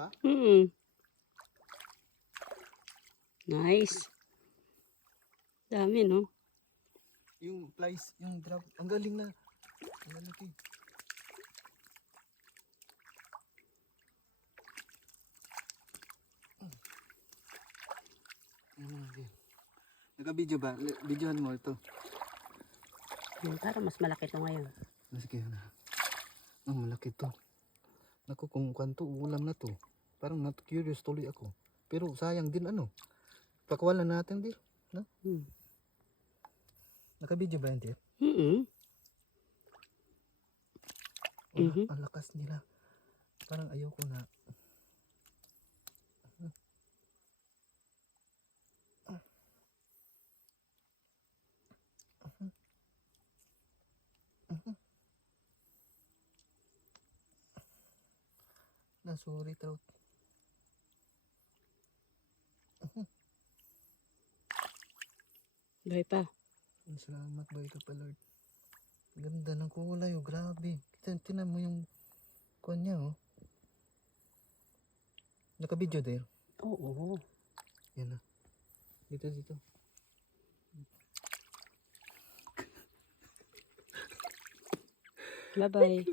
ba? Nice. Dami, no? Yung flies, yung drop, ang galing na. Ang lalaki. Naka-video ba? Videohan mo ito. Para mas malaki to ngayon. Sige na. Ang malaki to. Naku, kung kanto, ulam na to. Parang curious tuloy ako. Pero sayang din ano. Pakawalan natin din. No? Naka-video ba yan, Tiet? Ang lakas nila. Parang ayoko na. Sorry, trout. Buhay pa. Salamat ba ito pa, Lord. Ganda ng kulay, oh. Grabe. Tinan mo yung kuwan niya, oh. Naka-video din. Oo. Yan na. Dito. Bye-bye.